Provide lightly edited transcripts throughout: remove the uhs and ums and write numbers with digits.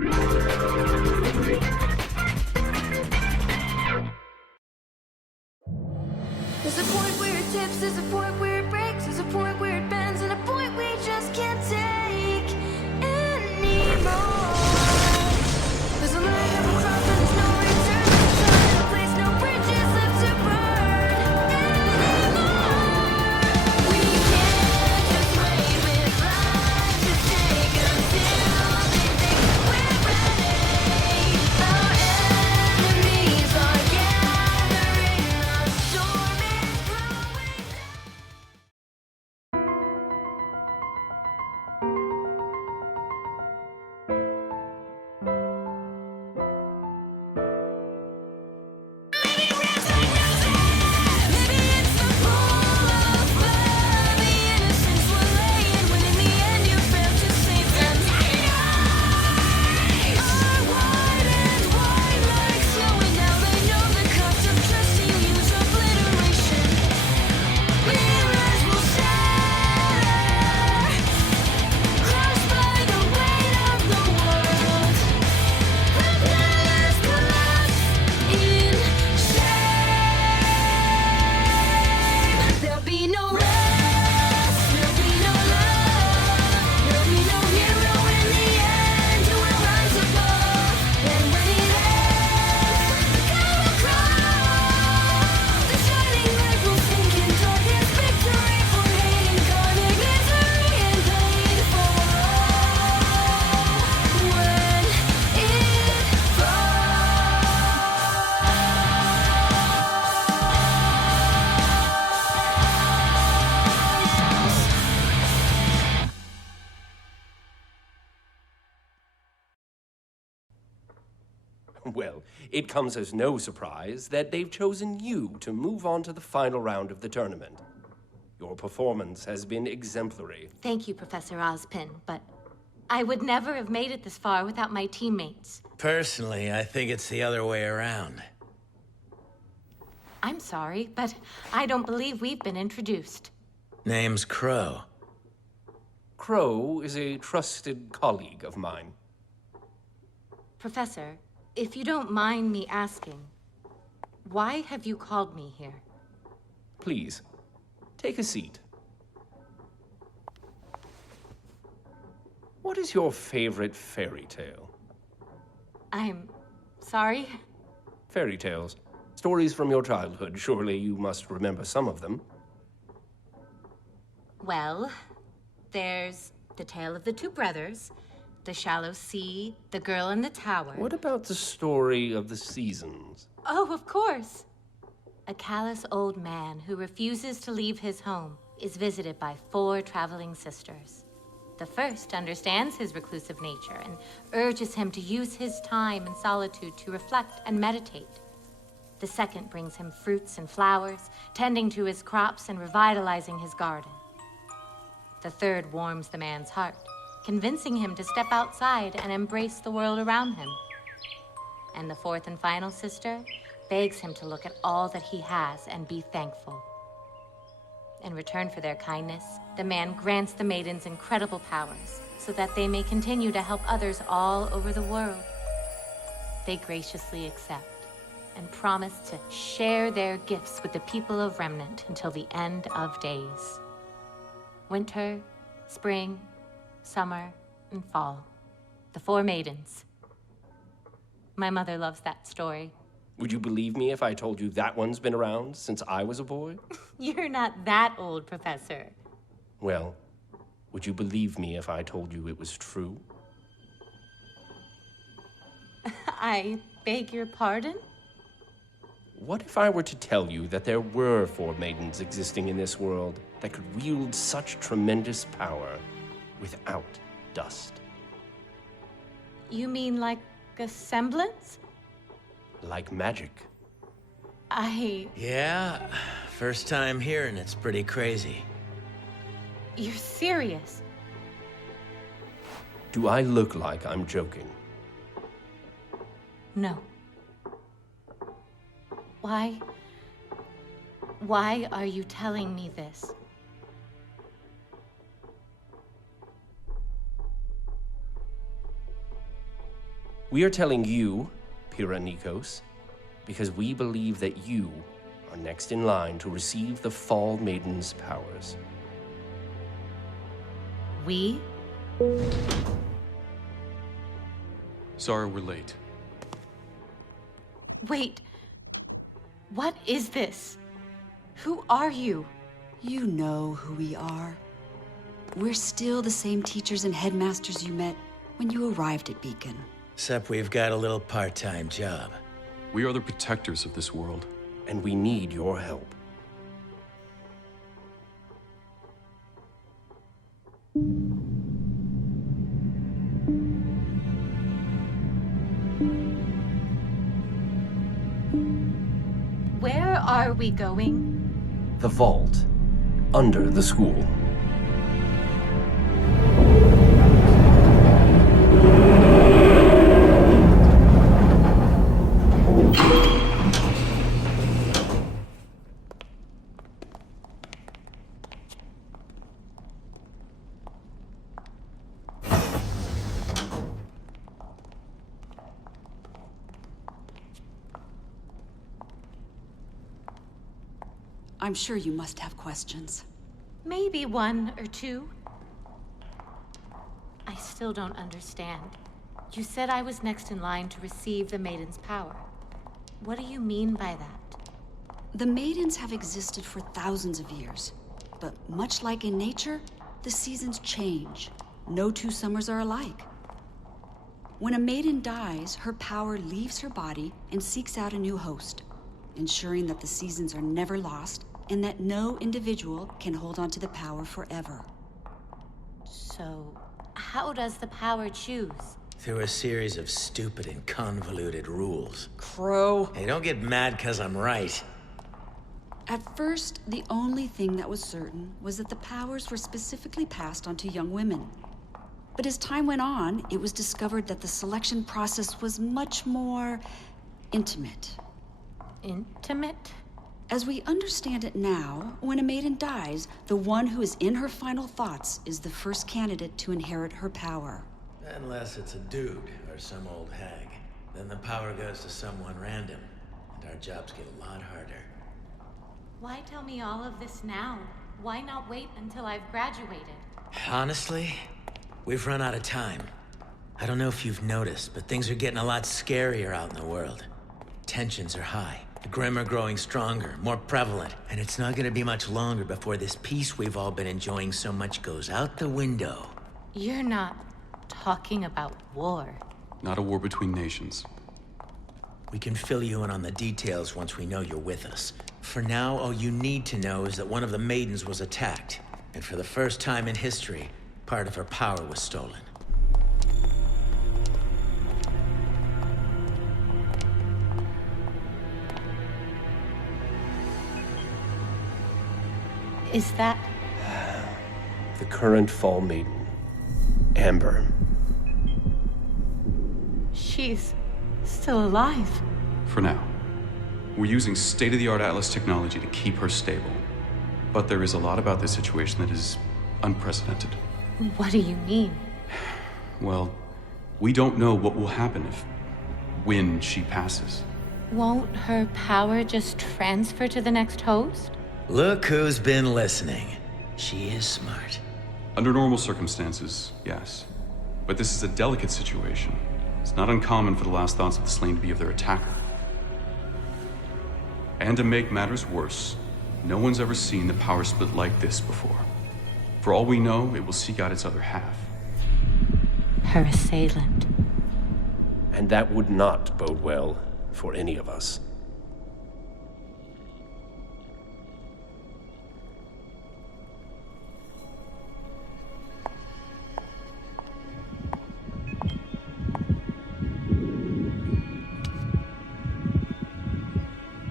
There's a point where it tips, there's a point where it breaks, there's a point where it bends, and a point we just can't take anymore. There's a line that will cross and there's no return. There's no place, no bridges left to burn anymore. We can't just wait with life to take until they think we're ready. Our enemies are gathering, our storm is brewing. Maybe it's the pull of love, the innocents were laying when in the end you failed to save them. Our wide and wide like slowing down. They know the cost of trusting you's obliteration. Mirrors will shatter, crushed by the weight of the world. Empires collapse in shame. There'll be no rest, there'll be no love, there'll be no hero in the end who will rise above. And when it ends, the sky will crawl. The shining light will sink in darkness. Victory for hate, incarnate misery and pain for all. When it Well, it comes as no surprise that they've chosen you to move on to the final round of the tournament. Your performance has been exemplary. Thank you, Professor Ozpin, but I would never have made it this far without my teammates. Personally, I think it's the other way around. I'm sorry, but I don't believe we've been introduced. Name's Crow. Crow is a trusted colleague of mine. Professor, if you don't mind me asking, why have you called me here? Please, take a seat. What is your favorite fairy tale? I'm sorry? Fairy tales. Stories from your childhood. Surely you must remember some of them. Well, there's the tale of the two brothers, the shallow sea, the girl in the tower. What about the story of the seasons? Oh, of course. A callous old man who refuses to leave his home is visited by 4 traveling sisters. The first understands his reclusive nature and urges him to use his time in solitude to reflect and meditate. The second brings him fruits and flowers, tending to his crops and revitalizing his garden. The third warms the man's heart, convincing him to step outside and embrace the world around him. And the fourth and final sister begs him to look at all that he has and be thankful. In return for their kindness, the man grants the maidens incredible powers so that they may continue to help others all over the world. They graciously accept and promise to share their gifts with the people of Remnant until the end of days. Winter, spring, summer, and fall. The 4 maidens. My mother loves that story. Would you believe me if I told you that one's been around since I was a boy? You're not that old, Professor. Well, would you believe me if I told you it was true? I beg your pardon? What if I were to tell you that there were 4 maidens existing in this world that could wield such tremendous power without dust? You mean like a semblance? Like magic. Yeah, first time hearing it's pretty crazy. You're serious? Do I look like I'm joking? No. Why are you telling me this? We are telling you, Pyrrha Nikos, because we believe that you are next in line to receive the Fall Maiden's powers. We? Sorry we're late. Wait. What is this? Who are you? You know who we are. We're still the same teachers and headmasters you met when you arrived at Beacon. Except we've got a little part-time job. We are the protectors of this world. And we need your help. Where are we going? The vault, under the school. I'm sure you must have questions. Maybe one or two. I still don't understand. You said I was next in line to receive the Maiden's power. What do you mean by that? The Maidens have existed for thousands of years. But much like in nature, the seasons change. No two summers are alike. When a Maiden dies, her power leaves her body and seeks out a new host, ensuring that the seasons are never lost and that no individual can hold on to the power forever. So, how does the power choose? Through a series of stupid and convoluted rules. Crow. Hey, don't get mad 'cause I'm right. At first, the only thing that was certain was that the powers were specifically passed on to young women. But as time went on, it was discovered that the selection process was much more intimate. Intimate? As we understand it now, when a maiden dies, the one who is in her final thoughts is the first candidate to inherit her power. Unless it's a dude or some old hag. Then the power goes to someone random, and our jobs get a lot harder. Why tell me all of this now? Why not wait until I've graduated? Honestly, we've run out of time. I don't know if you've noticed, but things are getting a lot scarier out in the world. Tensions are high. The Grimm are growing stronger, more prevalent, and it's not gonna be much longer before this peace we've all been enjoying so much goes out the window. You're not talking about war. Not a war between nations. We can fill you in on the details once we know you're with us. For now, all you need to know is that one of the maidens was attacked, and for the first time in history, part of her power was stolen. Is that... The current Fall Maiden, Amber. she's still alive? For now. We're using state-of-the-art Atlas technology to keep her stable. But there is a lot about this situation that is unprecedented. What do you mean? Well, we don't know what will happen when she passes. Won't her power just transfer to the next host? Look who's been listening. She is smart. Under normal circumstances, yes. But this is a delicate situation. It's not uncommon for the last thoughts of the slain to be of their attacker. And to make matters worse, no one's ever seen the power split like this before. For all we know, it will seek out its other half. Her assailant. And that would not bode well for any of us.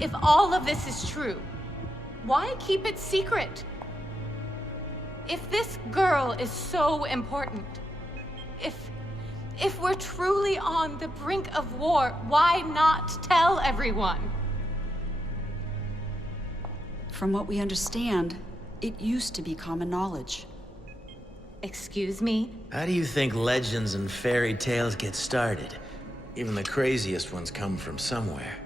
If all of this is true, why keep it secret? If this girl is so important, if we're truly on the brink of war, why not tell everyone? From what we understand, it used to be common knowledge. Excuse me? How do you think legends and fairy tales get started? Even the craziest ones come from somewhere.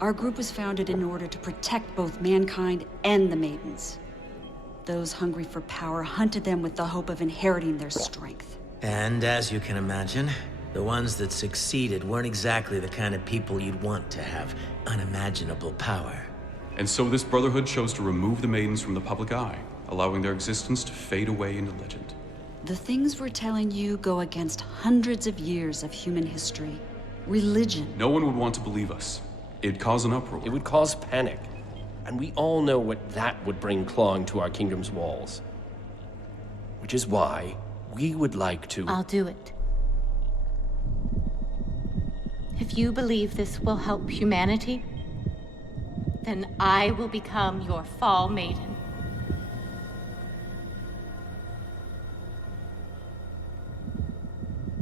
Our group was founded in order to protect both mankind and the maidens. Those hungry for power hunted them with the hope of inheriting their strength. And as you can imagine, the ones that succeeded weren't exactly the kind of people you'd want to have unimaginable power. And so this Brotherhood chose to remove the maidens from the public eye, allowing their existence to fade away into legend. The things we're telling you go against hundreds of years of human history, religion. No one would want to believe us. It'd cause an uproar. It would cause panic. And we all know what that would bring clawing to our kingdom's walls. Which is why we would like to... I'll do it. If you believe this will help humanity, then I will become your fall maiden.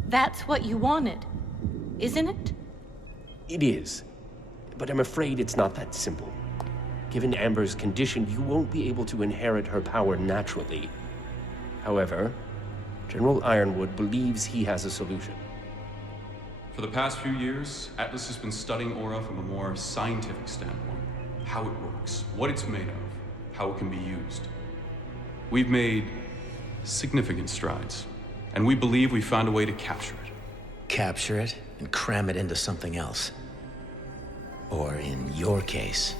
That's what you wanted, isn't it? It is. But I'm afraid it's not that simple. Given Amber's condition, you won't be able to inherit her power naturally. However, General Ironwood believes he has a solution. For the past few years, Atlas has been studying aura from a more scientific standpoint. How it works, what it's made of, how it can be used. We've made significant strides, and we believe we found a way to capture it. Capture it and cram it into something else. Or in your case...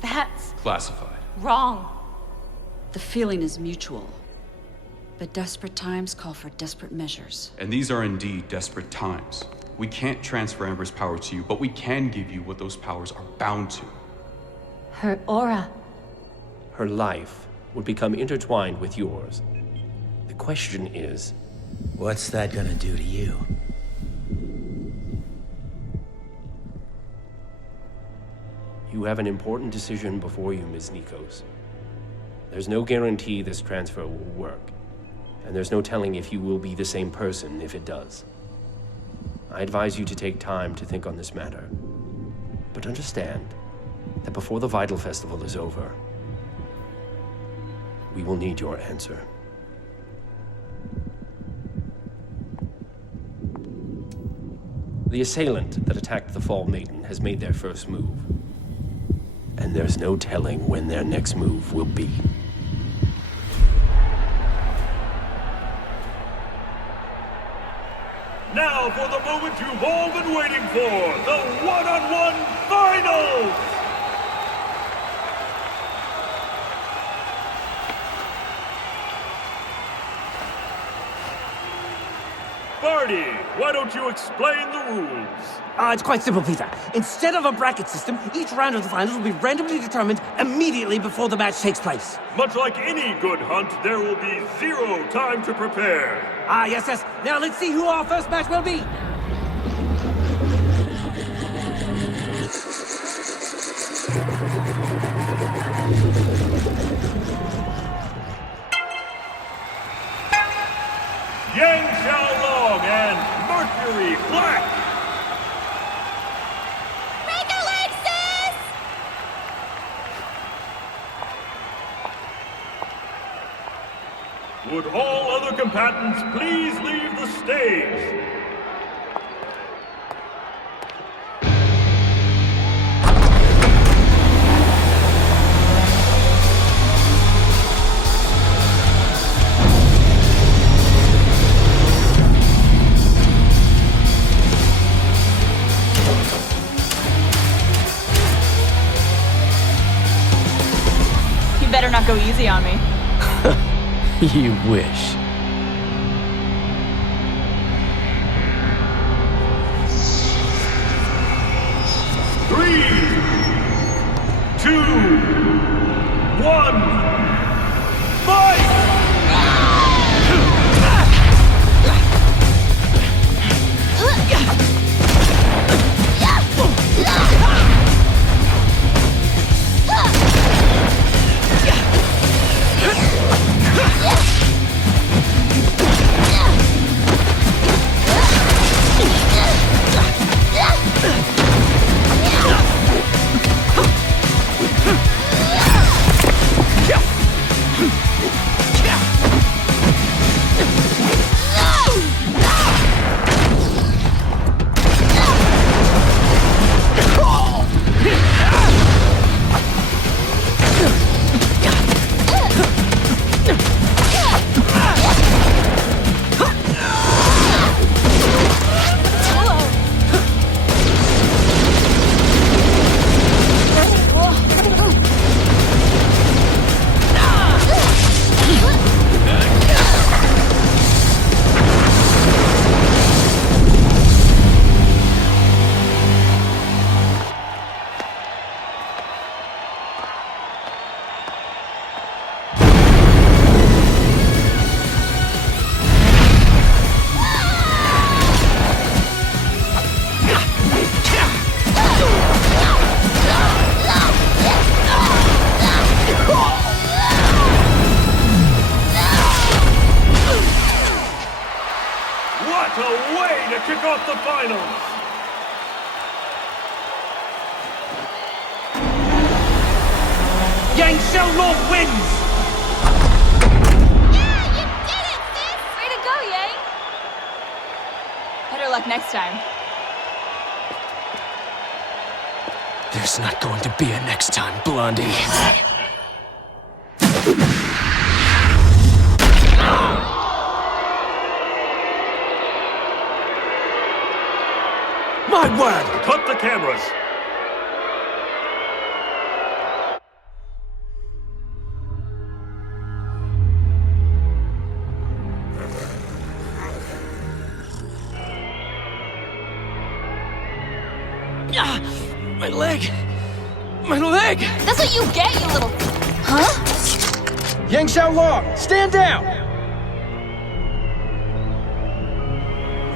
That's Classified. wrong. The feeling is mutual. But desperate times call for desperate measures. And these are indeed desperate times. We can't transfer Amber's power to you, but we can give you what those powers are bound to. Her aura. Her life would become intertwined with yours. The question is... What's that gonna do to you? You have an important decision before you, Ms. Nikos. There's no guarantee this transfer will work, and there's no telling if you will be the same person if it does. I advise you to take time to think on this matter, but understand that before the Vital Festival is over, we will need your answer. The assailant that attacked the Fall Maiden has made their first move. And there's no telling when their next move will be. Now for the moment you've all been waiting for, the one-on-one finals! Barty, why don't you explain the rules? It's quite simple, Peter. Instead of a bracket system, each round of the finals will be randomly determined immediately before the match takes place. Much like any good hunt, there will be 0 time to prepare. Yes. Now let's see who our first match will be. Yang Xiaolong and Mercury Black. Break a leg, sis! Would all other combatants please leave the stage? You better not go easy on me. You wish. Three, 2, 1, fight! What a way to kick off the finals! Yang Xiaolong wins! Yeah, you did it, sis! Way to go, Yang! Better luck next time. There's not going to be a next time, Blondie. My word! Cut the cameras! Ah, my leg! My leg! That's what you get, you little... Huh? Yang Xiaolong, stand down!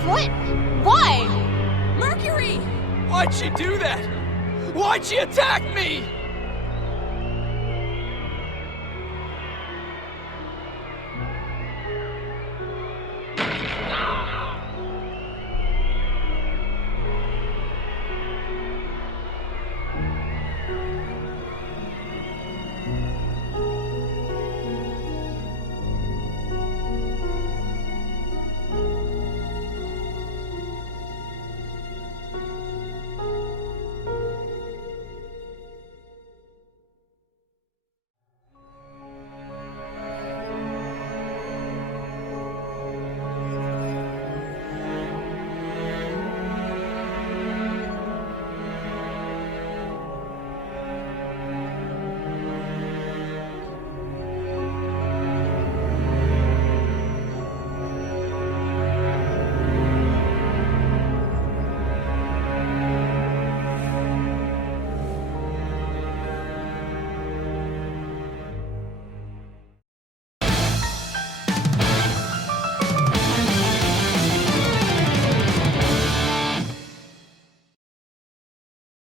What? Why? Mercury! Why'd she do that? Why'd she attack me?